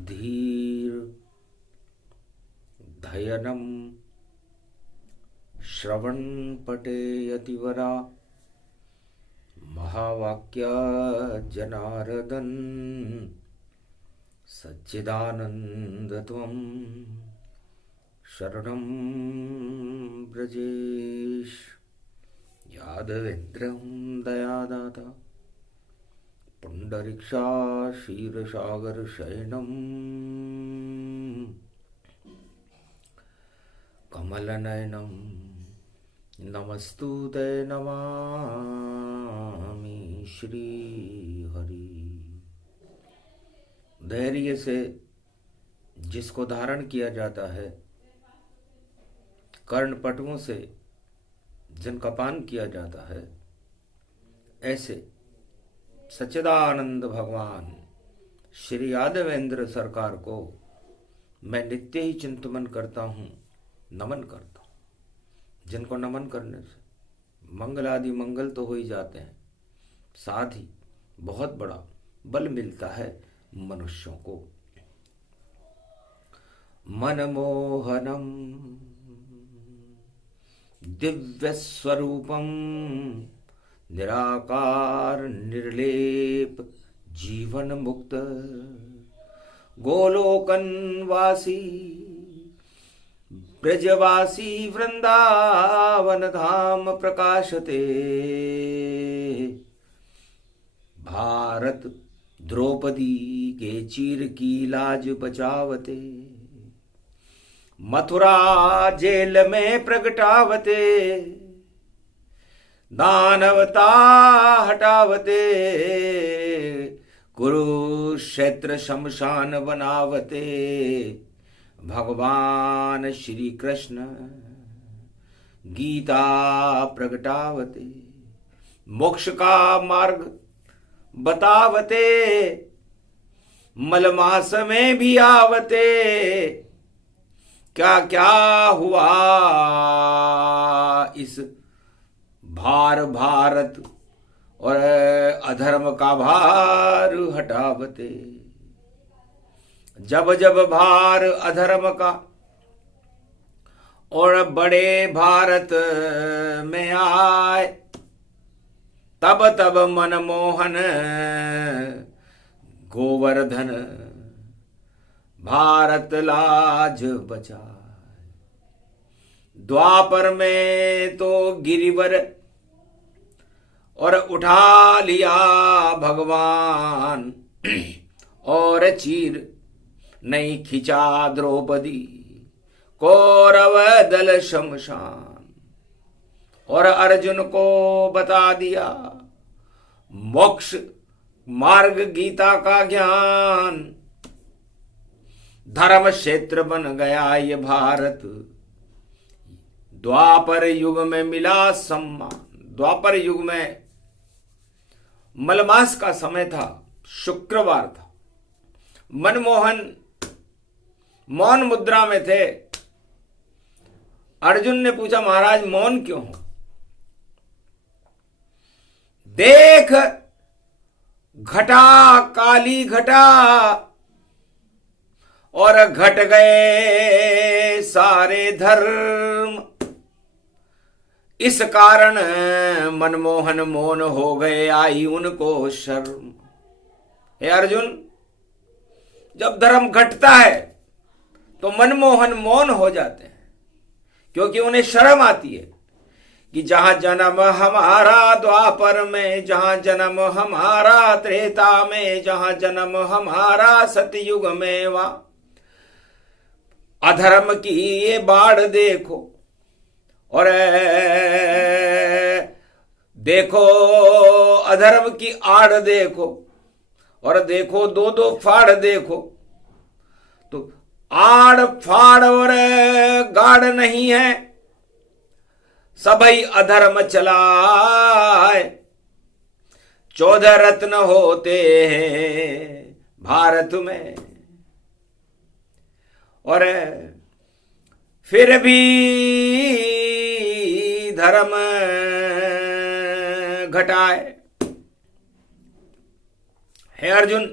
धीर धयनम श्रवण पटे यतिवरा महावाक्य जनार्दन सच्चिदानंद त्वं शरणं ब्रजेश यादवेन्द्रं दयादाता पुंडरीक्षा क्षीरसागर शयनम कमलनयनम नमस्तुते नमामि श्री हरि। धैर्य से जिसको धारण किया जाता है, कर्णपटुओं से जिनका पान किया जाता है, ऐसे सच्चिदानंद भगवान श्री यादवेंद्र सरकार को मैं नित्य ही चिंतन करता हूँ, नमन करता हूँ। जिनको नमन करने से मंगल आदि मंगल तो हो ही जाते हैं, साथ ही बहुत बड़ा बल मिलता है मनुष्यों को। मनमोहनम दिव्य स्वरूपम निराकार निर्लेप जीवन मुक्त गोलोकन वासी ब्रजवासी वृंदावन धाम प्रकाशते भारत द्रौपदी के चीर की लाज बचावते मथुरा जेल में प्रगटावते दानवता हटावते कुरुक्षेत्र शमशान बनावते भगवान श्री कृष्ण गीता प्रगटावते मोक्ष का मार्ग बतावते मलमास में भी आवते क्या क्या हुआ इस भारत और अधर्म का भार हटावते। जब जब भार अधर्म का और बड़े भारत में आए तब तब मनमोहन गोवर्धन भारत लाज बचाए। द्वापर में तो गिरिवर और उठा लिया भगवान और चीर नहीं खिंचा द्रौपदी कौरव दल शमशान और अर्जुन को बता दिया मोक्ष मार्ग गीता का ज्ञान। धर्म क्षेत्र बन गया ये भारत द्वापर युग में मिला सम्मान। द्वापर युग में मलमास का समय था, शुक्रवार था। मनमोहन मौन मुद्रा में थे। अर्जुन ने पूछा महाराज मौन क्यों हो? देख घटा काली घटा और घट गए सारे धर्म। इस कारण मनमोहन मौन हो गए, आई उनको शर्म। हे अर्जुन, जब धर्म घटता है तो मनमोहन मौन हो जाते हैं, क्योंकि उन्हें शर्म आती है कि जहां जन्म हमारा द्वापर में, जहां जन्म हमारा त्रेता में, जहां जन्म हमारा सतयुग में, वहां अधर्म की ये बाढ़ देखो और देखो अधर्म की आड़ देखो और देखो दो दो फाड़ देखो। तो आड़ फाड़ और गाड़ नहीं है, सबई अधर्म चलाए। 14 रत्न होते हैं भारत में और फिर भी धर्म घटाए। हे अर्जुन,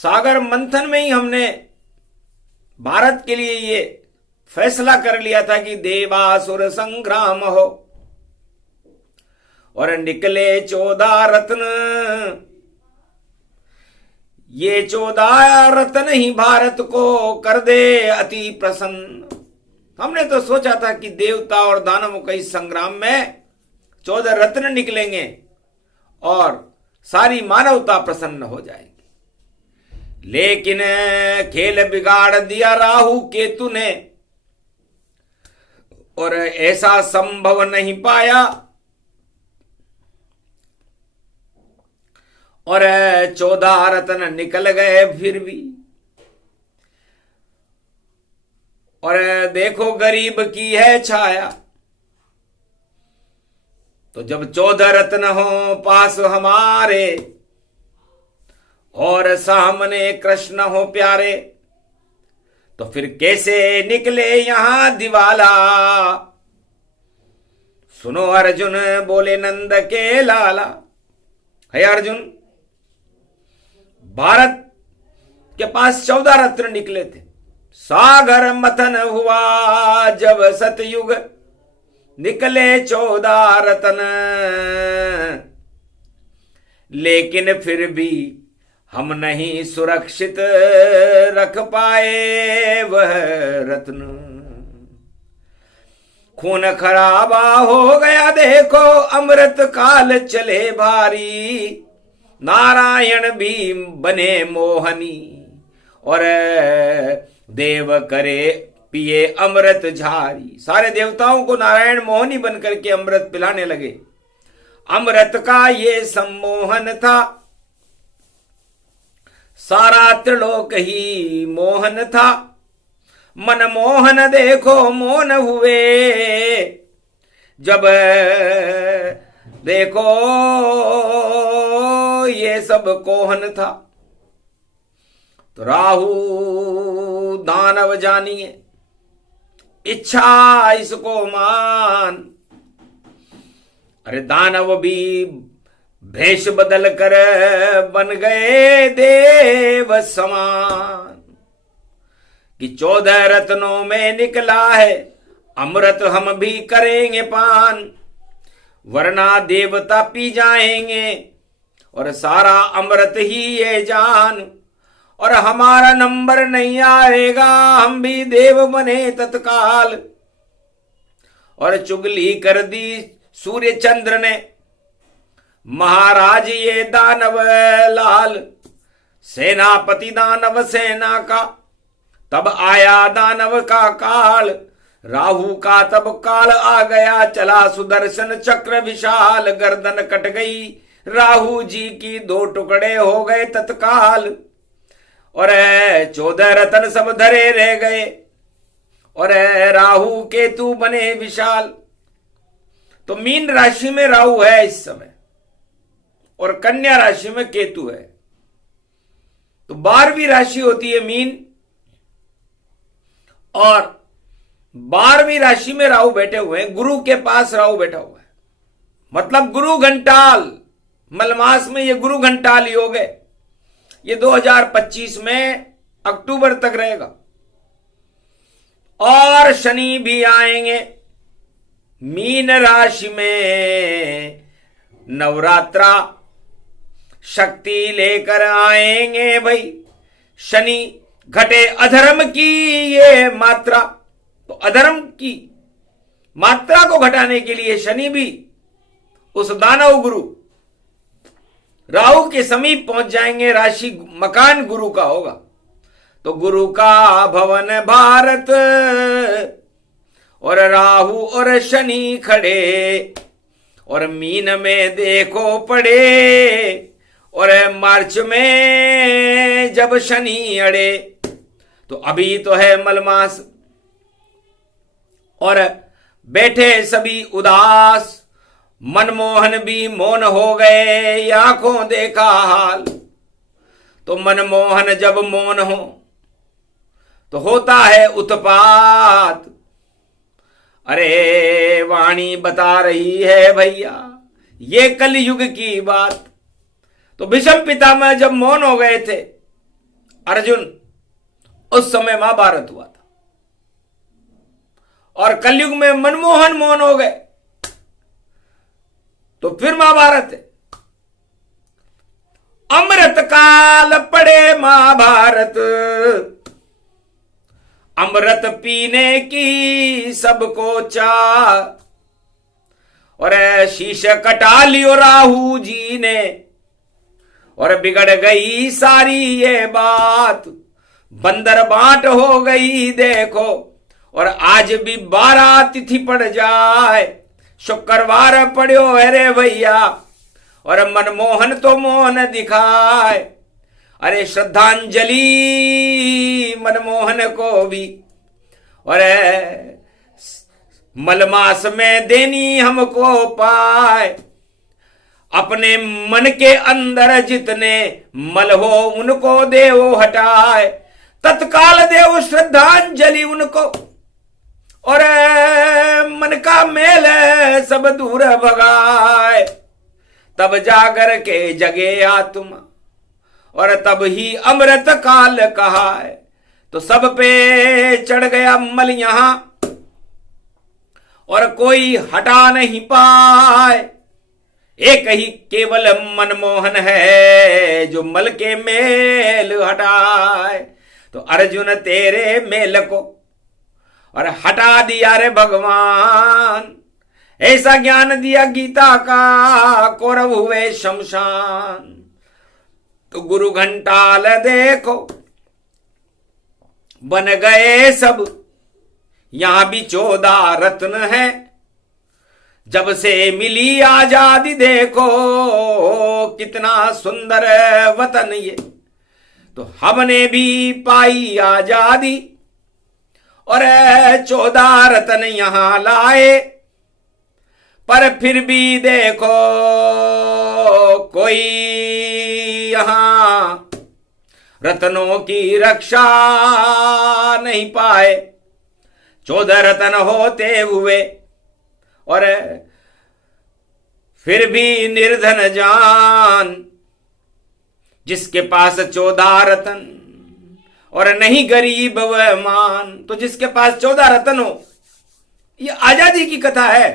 सागर मंथन में ही हमने भारत के लिए ये फैसला कर लिया था कि देवासुर संग्राम हो और निकले 14 रत्न। ये 14 रत्न ही भारत को कर दे अति प्रसन्न। हमने तो सोचा था कि देवता और दानवों के इस संग्राम में 14 रत्न निकलेंगे और सारी मानवता प्रसन्न हो जाएगी, लेकिन खेल बिगाड़ दिया राहु केतु ने और ऐसा संभव नहीं पाया और 14 रत्न निकल गए फिर भी। और देखो गरीब की है छाया। तो जब 14 रत्न हो पास हमारे और सामने कृष्ण हो प्यारे, तो फिर कैसे निकले यहां दिवाला। सुनो अर्जुन बोले नंद के लाला। है अर्जुन, भारत के पास 14 रत्न निकले थे। सागर मथन हुआ जब सतयुग, निकले 14 रत्न, लेकिन फिर भी हम नहीं सुरक्षित रख पाए वह रत्न। खून खराबा हो गया देखो, अमृत काल चले भारी, नारायण भी बने मोहनी और देव करे पिए अमृत झारी। सारे देवताओं को नारायण मोहनी बनकर के अमृत पिलाने लगे। अमृत का ये सम्मोहन था, सारा त्रिलोक ही मोहन था। मनमोहन देखो मौन हुए, जब देखो ये सब कोहन था। तो राहु दानव जानिए, इच्छा इसको मान। अरे दानव भी भेष बदल कर बन गए देव समान, कि 14 रत्नों में निकला है अमृत, हम भी करेंगे पान, वरना देवता पी जाएंगे और सारा अमृत ही ये जान, और हमारा नंबर नहीं आएगा, हम भी देव बने तत्काल। और चुगली कर दी सूर्य चंद्र ने, महाराज ये दानव लाल, सेनापति दानव सेना का, तब आया दानव का काल। राहु का तब काल आ गया, चला सुदर्शन चक्र विशाल, गर्दन कट गई राहु जी की, 2 टुकड़े हो गए तत्काल। और 14 रत्न सब धरे रह गए और राहु केतु बने विशाल। तो मीन राशि में राहु है इस समय और कन्या राशि में केतु है। तो 12वीं राशि होती है मीन, और 12वीं राशि में राहु बैठे हुए हैं। गुरु के पास राहु बैठा हुआ है, मतलब गुरु घंटाल। मलमास में ये गुरु घंटाल योग है। ये 2025 में अक्टूबर तक रहेगा। और शनि भी आएंगे मीन राशि में, नवरात्रा शक्ति लेकर आएंगे भाई। शनि घटे अधर्म की ये मात्रा, तो अधर्म की मात्रा को घटाने के लिए शनि भी उस दानव गुरु राहु के समीप पहुंच जाएंगे। राशि मकान गुरु का होगा। तो गुरु का भवन भारत और राहु और शनि खड़े, और मीन में देखो पड़े, और मार्च में जब शनि अड़े। तो अभी तो है मलमास और बैठे सभी उदास, मनमोहन भी मौन हो गए, आंखों देखा हाल। तो मनमोहन जब मौन हो तो होता है उत्पात। अरे वाणी बता रही है भैया ये कलयुग की बात। तो भीष्म पितामह जब मौन हो गए थे अर्जुन, उस समय महाभारत हुआ था और कलयुग में मनमोहन मोहन हो गए तो फिर महाभारत है। अमृत काल पड़े महाभारत, अमृत पीने की सबको चाह, और शीश कटा लियो राहु जी ने, और बिगड़ गई सारी ये बात, बंदर बांट हो गई देखो, और आज भी 12 तिथि पड़ जाए, शुक्रवार पड़ो अरे भैया, और मनमोहन तो मोहन दिखाए। अरे श्रद्धांजलि मनमोहन को भी, और मलमास में देनी हमको पाए, अपने मन के अंदर जितने मल हो उनको देव हटाए, तत्काल देव श्रद्धांजलि उनको, और मन का मेल सब दूर भगाए, तब जागर के जगे आत्मा, और तब ही अमृत काल कहा है। तो सब पे चढ़ गया मल यहां, और कोई हटा नहीं पाए, एक ही केवल मनमोहन है जो मल के मेल हटाए। तो अर्जुन तेरे मेल को और हटा दिया रे भगवान, ऐसा ज्ञान दिया गीता का, कौरव हुए शमशान। तो गुरु घंटाल देखो बन गए सब, यहां भी 14 रत्न है, जब से मिली आजादी देखो कितना सुंदर वतन ये। तो हमने भी पाई आजादी और 14 रत्न यहां लाए, पर फिर भी देखो कोई यहां रत्नों की रक्षा नहीं पाए। 14 रत्न होते हुए और फिर भी निर्धन जान, जिसके पास 14 रत्न और नहीं गरीब वह मान। तो जिसके पास 14 रत्न हो, ये आजादी की कथा है,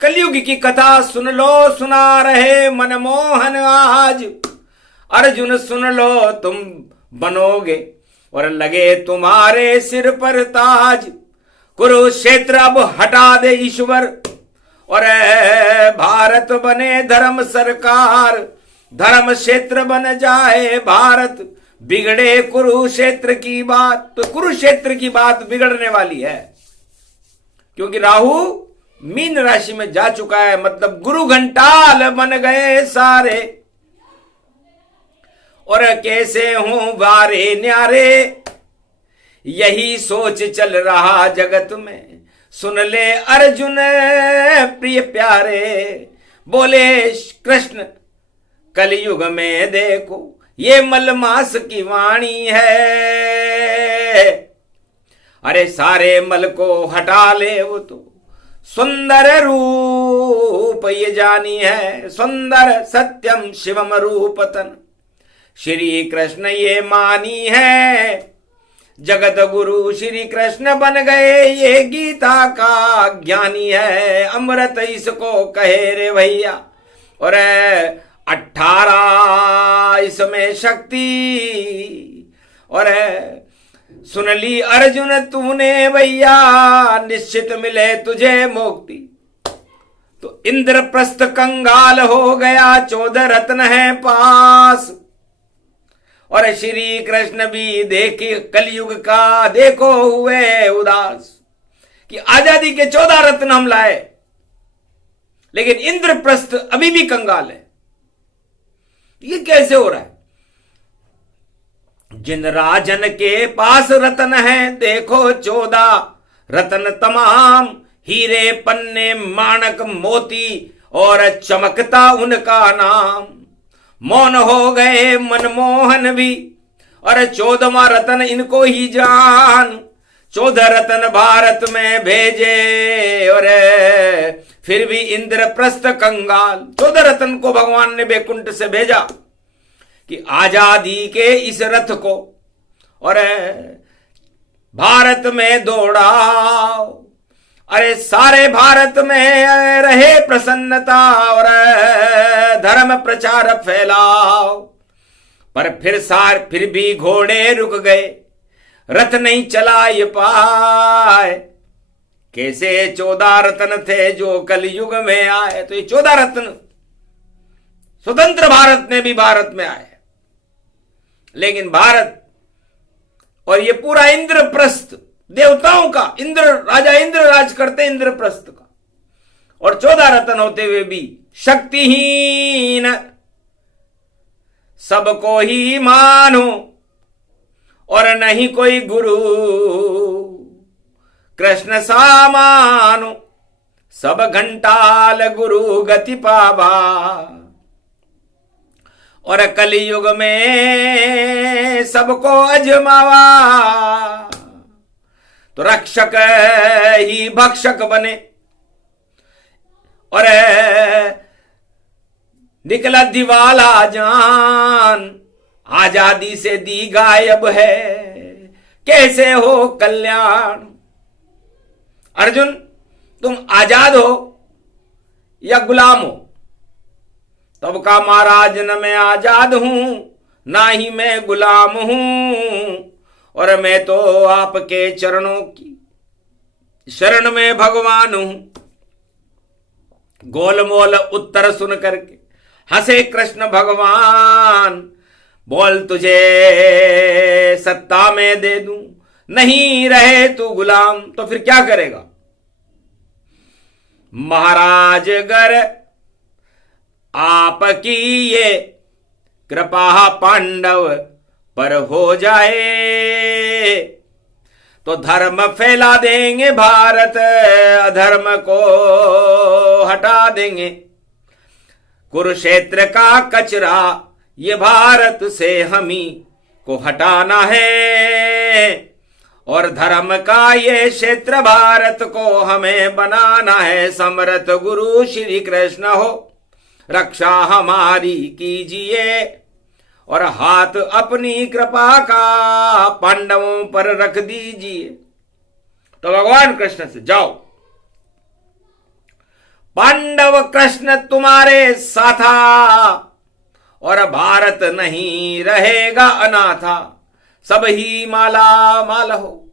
कलयुग की कथा सुन लो, सुना रहे मनमोहन आज। अर्जुन सुन लो तुम बनोगे और लगे तुम्हारे सिर पर ताज। कुरुक्षेत्र अब हटा दे ईश्वर और भारत बने धर्म सरकार। धर्म क्षेत्र बन जाए भारत, बिगड़े कुरुक्षेत्र की बात। तो कुरुक्षेत्र की बात बिगड़ने वाली है, क्योंकि राहु मीन राशि में जा चुका है, मतलब गुरु घंटाल बन गए सारे। और कैसे हूं बारे न्यारे, यही सोच चल रहा जगत में। सुन ले अर्जुन प्रिय प्यारे, बोले कृष्ण कलयुग में देखो ये मलमास की वाणी है। अरे सारे मल को हटा ले वो तो सुंदर रूप ये जानी है। सुंदर सत्यम शिवम रूपतन श्री कृष्ण ये मानी है। जगत गुरु श्री कृष्ण बन गए, ये गीता का ज्ञानी है। अमृत इसको कहे रे भैया, और 18 इसमें शक्ति। और सुन ली अर्जुन तूने भैया, निश्चित मिले तुझे मुक्ति। तो इंद्रप्रस्थ कंगाल हो गया, 14 रत्न है पास। और श्री कृष्ण भी देखिए कलयुग का देखो हुए उदास, कि आजादी के 14 रत्न हम लाए, लेकिन इंद्रप्रस्थ अभी भी कंगाल है। ये कैसे हो रहा है? जिन राजन के पास रत्न है देखो 14 रत्न तमाम, हीरे पन्ने माणक मोती और चमकता उनका नाम। मौन हो गए मनमोहन भी, और 14वां रत्न इनको ही जान। 14 रत्न भारत में भेजे, और फिर भी इंद्रप्रस्थ कंगाल। 14 रत्न को भगवान ने बैकुंठ से भेजा कि आजादी के इस रथ को और भारत में दौड़ाओ, अरे सारे भारत में रहे प्रसन्नता और धर्म प्रचार फैलाओ। पर फिर भी घोड़े रुक गए, रथ नहीं चला ये पाए। कैसे 14 रत्न थे जो कलयुग में आए। तो ये 14 रत्न स्वतंत्र भारत ने भी भारत में आए, लेकिन भारत और ये पूरा इंद्रप्रस्थ देवताओं का, राजा इंद्र राज करते इंद्रप्रस्थ का, और 14 रत्न होते हुए भी शक्तिहीन सबको ही मानो और नहीं कोई गुरु, कृष्ण सा मानो सब घंटाल गुरु गति पावा। और कलयुग में सबको अजमावा, तो रक्षक ही भक्षक बने। और निकला दिवाला जान, आजादी से दी गायब है, कैसे हो कल्याण। अर्जुन, तुम आजाद हो या गुलाम हो? तब का महाराज, न मैं आजाद हूं ना ही मैं गुलाम हूं, और मैं तो आपके चरणों की शरण में भगवान हूं। गोलमोल उत्तर सुन करके हंसे कृष्ण भगवान, बोल तुझे सत्ता में दे दूं, नहीं रहे तू गुलाम तो फिर क्या करेगा? महाराज गर आपकी ये कृपा पांडव पर हो जाए, तो धर्म फैला देंगे भारत, अधर्म को हटा देंगे। कुरुक्षेत्र का कचरा ये भारत से हम ही को हटाना है, और धर्म का ये क्षेत्र भारत को हमें बनाना है। समर्थ गुरु श्री कृष्ण हो, रक्षा हमारी कीजिए, और हाथ अपनी कृपा का पांडवों पर रख दीजिए। तो भगवान कृष्ण से, जाओ पांडव कृष्ण तुम्हारे साथा, और भारत नहीं रहेगा अनाथा। सब ही माला माल हो,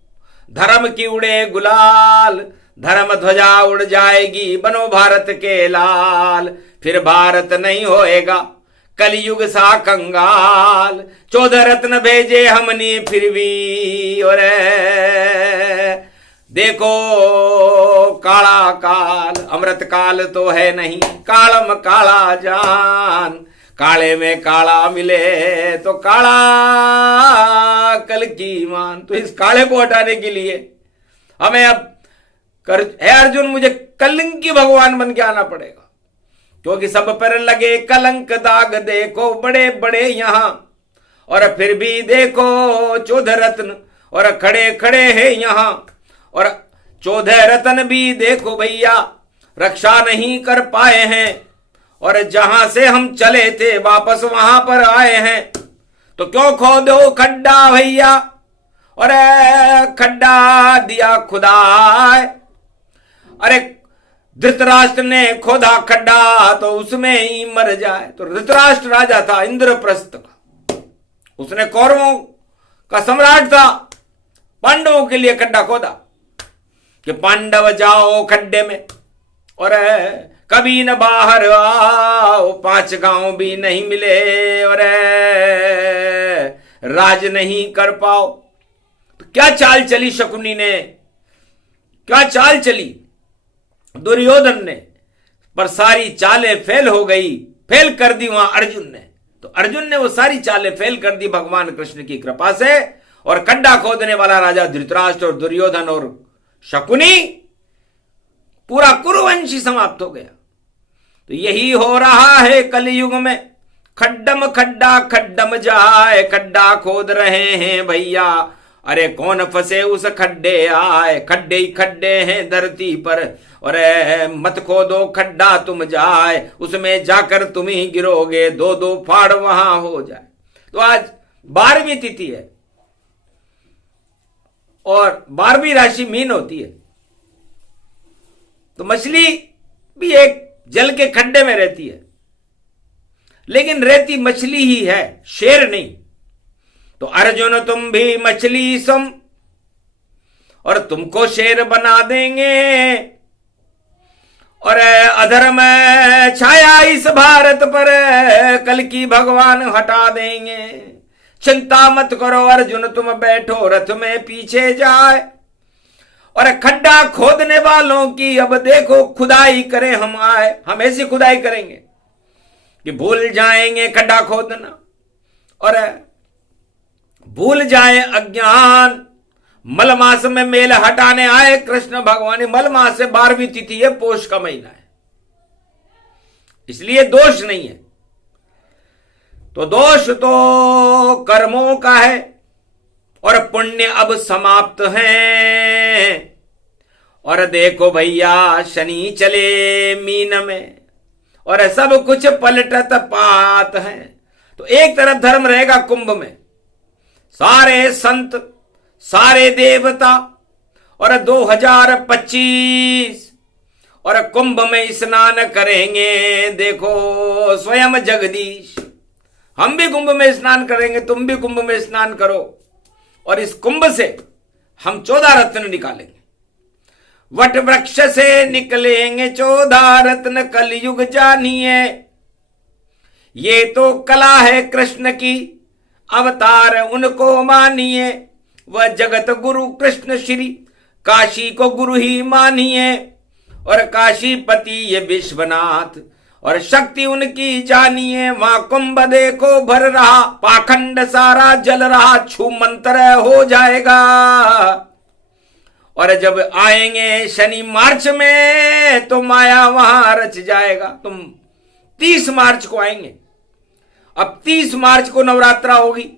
धर्म की उड़े गुलाल, धर्म ध्वजा उड़ जाएगी, बनो भारत के लाल। फिर भारत नहीं होएगा कलयुग सा कंगाल। 14 रत्न भेजे हमने फिर भी, और देखो काला काल, अमृत काल तो है नहीं, कालम काला जान। काले में काला मिले तो काला कल की मान। तो इस काले को हटाने के लिए हमें अब है अर्जुन, मुझे कलंकी भगवान बन के आना पड़ेगा, क्योंकि सब पर लगे कलंक दाग, देखो बड़े बड़े यहां, और फिर भी देखो 14 रत्न और खड़े खड़े हैं यहां। और 14 रत्न भी देखो भैया रक्षा नहीं कर पाए हैं, और जहां से हम चले थे वापस वहां पर आए हैं। तो क्यों खोदो खड्डा भैया, और खड्डा दिया खुदा। अरे धृतराष्ट्र ने खोदा खड्डा तो उसमें ही मर जाए। तो धृतराष्ट्र राजा था इंद्रप्रस्थ का, उसने कौरवों का सम्राट था, पांडवों के लिए खड्डा खोदा कि पांडव जाओ खड्डे में और कभी न बाहर आओ। 5 गांव भी नहीं मिले और राज नहीं कर पाओ। तो क्या चाल चली शकुनी ने, क्या चाल चली दुर्योधन ने, पर सारी चालें फेल हो गई, फेल कर दी वहां अर्जुन ने। तो अर्जुन ने वो सारी चालें फेल कर दी भगवान कृष्ण की कृपा से, और खड्डा खोदने वाला राजा धृतराष्ट्र और दुर्योधन और शकुनी, पूरा कुरुवंशी समाप्त हो गया। तो यही हो रहा है कलयुग में, खड्डम खड्डा खड्डम जाए, खड्डा खोद रहे हैं भैया। अरे कौन फंसे उस खड्डे आए, खड्डे ही खड्डे हैं धरती पर। और मत खोदो खड्डा तुम जाए, उसमें जाकर तुम ही गिरोगे, 2-2 फाड़ वहां हो जाए। तो आज 12वीं तिथि है, और 12वीं राशि मीन होती है। तो मछली भी एक जल के खड्डे में रहती है, लेकिन रहती मछली ही है, शेर नहीं। तो अर्जुन तुम भी मछली सम, और तुमको शेर बना देंगे, और अधर्म छाया इस भारत पर, कल की भगवान हटा देंगे। चिंता मत करो अर्जुन तुम बैठो रथ में पीछे जाए, और खड्डा खोदने वालों की अब देखो खुदाई करें हम आए। हम ऐसी खुदाई करेंगे कि भूल जाएंगे खड्डा खोदना, और भूल जाए अज्ञान। मलमास में मेल हटाने आए कृष्ण भगवान। मलमास से 12वीं तिथि है, पोष का महीना है, इसलिए दोष नहीं है। तो दोष तो कर्मों का है, और पुण्य अब समाप्त हैं। और देखो भैया शनि चले मीन में, और सब कुछ पलटत पात है। तो एक तरफ धर्म रहेगा कुंभ में, सारे संत सारे देवता, और 2025 और कुंभ में स्नान करेंगे। देखो स्वयं जगदीश, हम भी कुंभ में स्नान करेंगे, तुम भी कुंभ में स्नान करो, और इस कुंभ से हम 14 रत्न निकालेंगे। वट वृक्ष से निकलेंगे 14 रत्न, कलयुग जानिए। ये तो कला है कृष्ण की, अवतार उनको मानिए। वह जगत गुरु कृष्ण श्री, काशी को गुरु ही मानिए। और काशीपति ये विश्वनाथ, और शक्ति उनकी जानिए। वहां कुंभ देखो भर रहा, पाखंड सारा जल रहा, छू मंत्र हो जाएगा। और जब आएंगे शनि मार्च में, तो माया वहां रच जाएगा। तुम 30 मार्च को आएंगे। अब 30 मार्च को नवरात्रा होगी,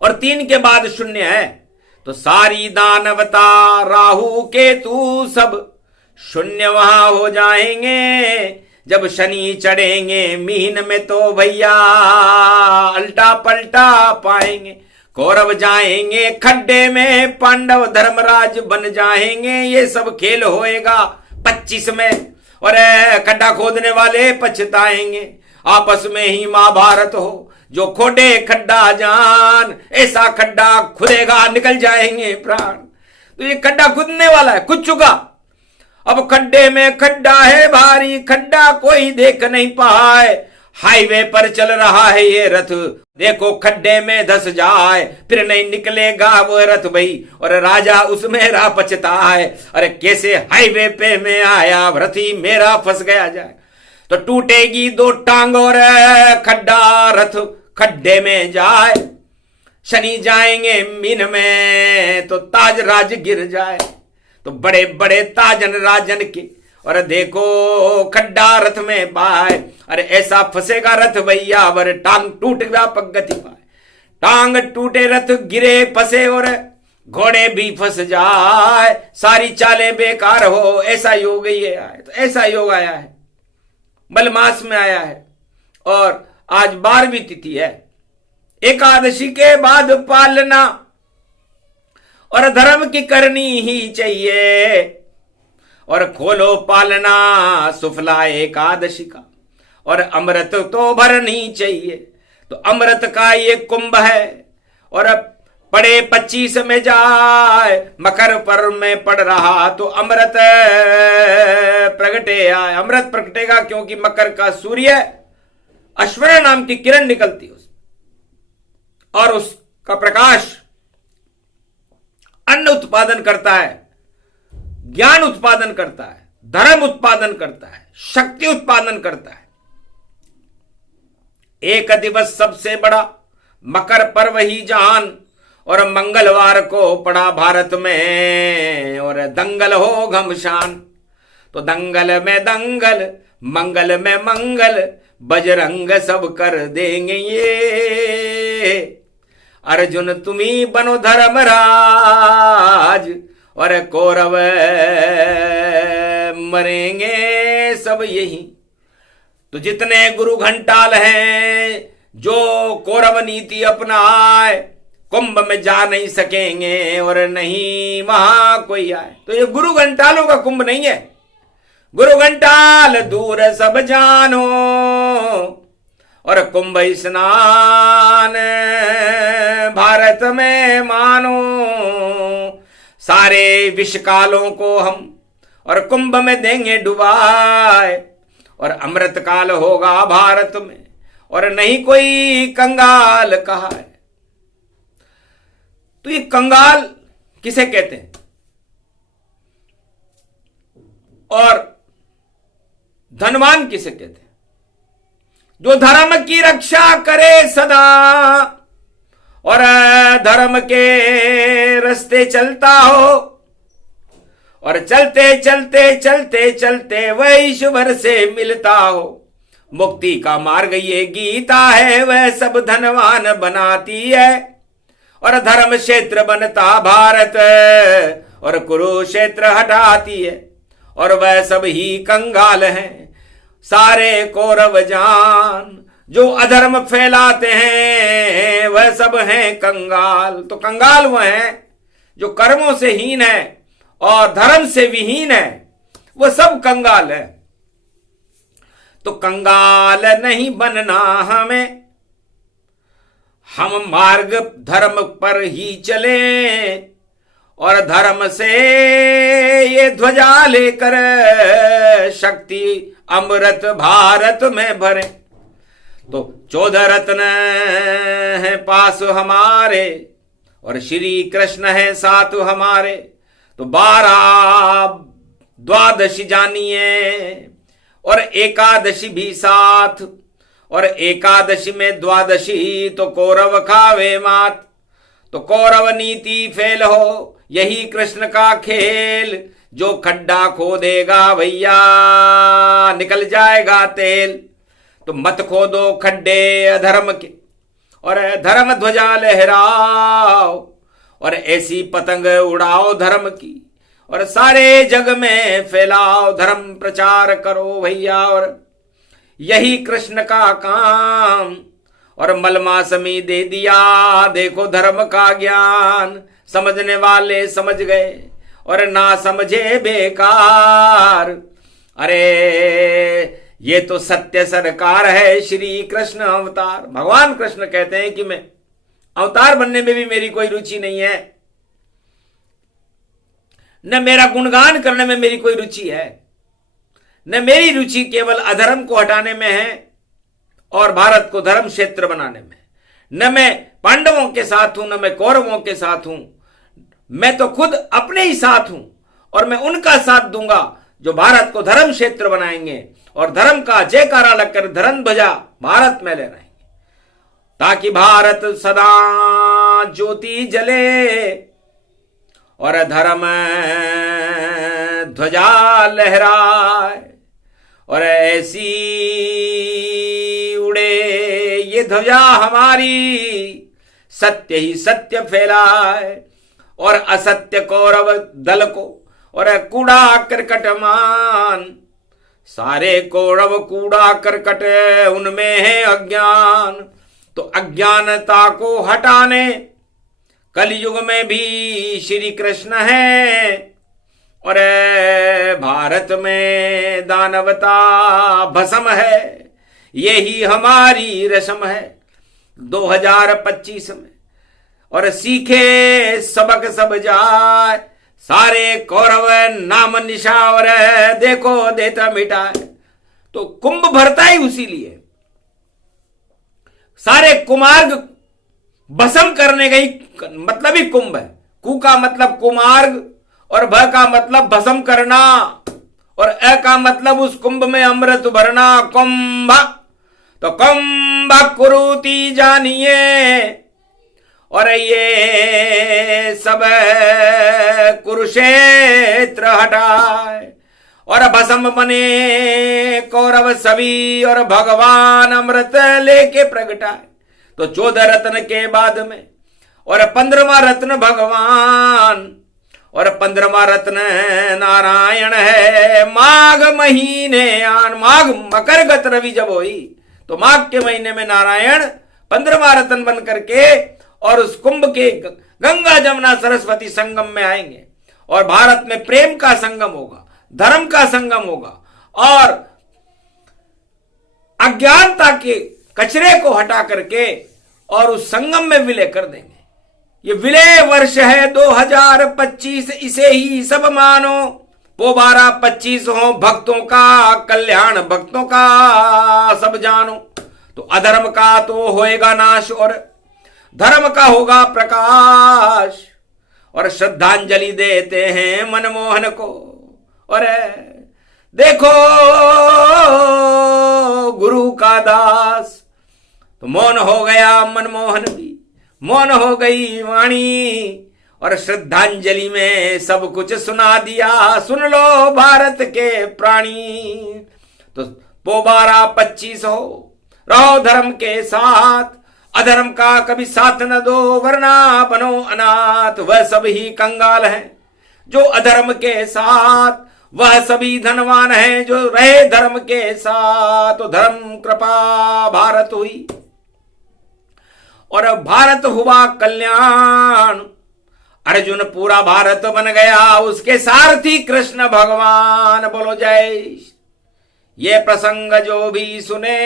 और 3 के बाद शून्य है। तो सारी दानवता राहु केतु सब शून्य वहां हो जाएंगे। जब शनि चढ़ेंगे मीन में, तो भैया अल्टा पलटा पाएंगे। कौरव जाएंगे खड्डे में, पांडव धर्मराज बन जाएंगे। ये सब खेल होएगा 25 में, और खड्डा खोदने वाले पछताएंगे। आपस में ही महाभारत हो, जो खोदे खड्डा जान, ऐसा खड्डा खुदेगा निकल जाएंगे प्राण। तो ये खड्डा खुदने वाला है, खुद चुका। अब खड्डे में खड्डा है भारी, खड्डा कोई देख नहीं पाए। हाईवे पर चल रहा है ये रथ, देखो खड्डे में धस जाए, फिर नहीं निकलेगा वो रथ भाई, और राजा उसमें रा पछता है। अरे कैसे हाईवे पे में आया, रथ ही मेरा फंस गया जाए। तो टूटेगी 2 टांग, और खड्डा रथ खड्डे में जाए। शनि जाएंगे मीन में, तो ताज राज गिर जाए। तो बड़े बड़े ताजन राजन के, और देखो खड्डा रथ में पाए। अरे ऐसा फंसेगा रथ भैया, अबर टांग टूट गया पगति पाए। टांग टूटे रथ गिरे फंसे, और घोड़े भी फंस जाए। सारी चालें बेकार हो, ऐसा योग ये आए। तो ऐसा योग आया है, मलमास में आया है, और आज 12वीं तिथि है। एकादशी के बाद पालना, और धर्म की करनी ही चाहिए। और खोलो पालना सुफला एकादशी का, और अमृत तो भरनी चाहिए। तो अमृत का ये कुंभ है, और अब पड़े 25 में जाए, मकर पर्व में पड़ रहा, तो अमृत प्रगटे आए। अमृत प्रगटेगा, क्योंकि मकर का सूर्य अश्विन नाम की किरण निकलती है, और उसका प्रकाश अन्न उत्पादन करता है, ज्ञान उत्पादन करता है, धर्म उत्पादन करता है, शक्ति उत्पादन करता है। एक दिवस सबसे बड़ा मकर पर्व ही जहान, और मंगलवार को पड़ा भारत में, और दंगल हो घमशान। तो दंगल में दंगल, मंगल में मंगल, बजरंग सब कर देंगे ये। अर्जुन तुम्ही बनो धर्मराज, और कौरव मरेंगे सब यही। तो जितने गुरु घंटाल हैं, जो कौरव नीति अपनाए, कुंभ में जा नहीं सकेंगे और नहीं वहां कोई आए। तो ये गुरु घंटालों का कुंभ नहीं है। गुरु घंटाल दूर सब जानो और कुंभ स्नान भारत में मानो। सारे विषकालों को हम और कुंभ में देंगे डुबाए और अमृत काल होगा भारत में और नहीं कोई कंगाल कहा है। तो ये कंगाल किसे कहते हैं और धनवान किसे कहते हैं? जो धर्म की रक्षा करे सदा और धर्म के रास्ते चलता हो और चलते चलते चलते चलते वह ईश्वर से मिलता हो। मुक्ति का मार्ग ये गीता है, वह सब धनवान बनाती है और धर्म क्षेत्र बनता भारत और कुरुक्षेत्र हटाती है और वह सब ही कंगाल हैं। सारे कौरव जान जो अधर्म फैलाते हैं वह सब हैं कंगाल। तो कंगाल वह हैं जो कर्मों से हीन है और धर्म से विहीन है, वह सब कंगाल है। तो कंगाल नहीं बनना हमें, हम मार्ग धर्म पर ही चले और धर्म से ये ध्वजा लेकर शक्ति अमृत भारत में भरे। तो 14 रत्न है पास हमारे और श्री कृष्ण है साथ हमारे। तो 12 द्वादशी जानिए और एकादशी भी साथ और एकादशी में द्वादशी तो कौरव खावे मात। तो कौरव नीति फेल हो यही कृष्ण का खेल, जो खड्डा खोदेगा भैया निकल जाएगा तेल। तो मत खोदो खड्डे अधर्म के और धर्म ध्वजा लहराओ और ऐसी पतंग उड़ाओ धर्म की और सारे जग में फैलाओ। धर्म प्रचार करो भैया और यही कृष्ण का काम और मलमासमी दे दिया देखो धर्म का ज्ञान। समझने वाले समझ गए और ना समझे बेकार। अरे ये तो सत्य सरकार है श्री कृष्ण अवतार। भगवान कृष्ण कहते हैं कि मैं अवतार बनने में भी मेरी कोई रुचि नहीं है, न मेरा गुणगान करने में मेरी कोई रुचि है, न मेरी रुचि केवल अधर्म को हटाने में है और भारत को धर्म क्षेत्र बनाने में। न मैं पांडवों के साथ हूं, न मैं कौरवों के साथ हूं, मैं तो खुद अपने ही साथ हूं और मैं उनका साथ दूंगा जो भारत को धर्म क्षेत्र बनाएंगे और धर्म का जयकारा लगकर धर्म ध्वजा भारत में लहराएंगे, ताकि भारत सदा ज्योति जले और धर्म ध्वजा लहराए और ऐसी उड़े ये ध्वजा हमारी, सत्य ही सत्य फैलाए और असत्य कौरव दल को और कूड़ा करकट मान। सारे कौरव कूड़ा करकट उनमें है अज्ञान। तो अज्ञानता को हटाने कलयुग में भी श्री कृष्ण है और भारत में दानवता भस्म है। यही हमारी रस्म है 2025 में और सीखे सबक सब जाए। सारे कौरव नाम निशा और देखो देता मिटाए। तो कुंभ भरता ही उसी लिए, सारे कुमार्ग भस्म करने का ही मतलब ही कुंभ है। कु का मतलब कुमार्ग और भ का मतलब भस्म करना और अ का मतलब उस कुंभ में अमृत भरना। कुंभ तो कुंभ कुरुति जानिए और ये सब कुरुक्षेत्र हटाए और भस्म बने कौरव सभी और भगवान अमृत लेके प्रगटाए। तो 14 रत्न के बाद में और 15वां रत्न भगवान और 15वां रत्न नारायण है। माघ महीने आन, माघ मकर गत रवि जब हुई तो माघ के महीने में नारायण 15वां रत्न बन करके और उस कुंभ के गंगा जमुना सरस्वती संगम में आएंगे और भारत में प्रेम का संगम होगा, धर्म का संगम होगा और अज्ञानता के कचरे को हटा करके और उस संगम में विलय कर देंगे। ये विलय वर्ष है 2025, इसे ही सब मानो। पोबारा 25 हो भक्तों का कल्याण, भक्तों का सब जानो। तो अधर्म का तो होएगा नाश और धर्म का होगा प्रकाश। और श्रद्धांजलि देते हैं मनमोहन को। और देखो गुरु का दास, तो मौन हो गया मनमोहन भी, मौन हो गई वाणी और श्रद्धांजलि में सब कुछ सुना दिया। सुन लो भारत के प्राणी। तो पोबारा 25 हो, रहो धर्म के साथ, अधर्म का कभी साथ न दो वरना बनो अनाथ। वह सब ही कंगाल हैं जो अधर्म के साथ, वह सभी धनवान हैं जो रहे धर्म के साथ। तो धर्म कृपा भारत हुई और भारत हुआ कल्याण। अर्जुन पूरा भारत बन गया, उसके सारथी कृष्ण भगवान। बोलो जय। ये प्रसंग जो भी सुने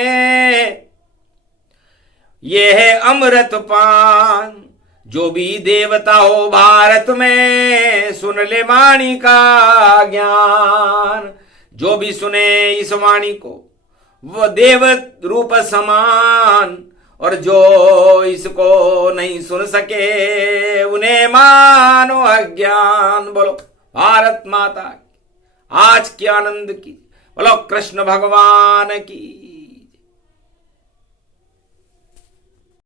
ये है अमृत पान। जो भी देवता हो भारत में सुन ले वाणी का ज्ञान। जो भी सुने इस वाणी को वो देव रूप समान। और जो इसको नहीं सुन सके उन्हें मानो अज्ञान। बोलो भारत माता की आज की आनंद की, बोलो कृष्ण भगवान की।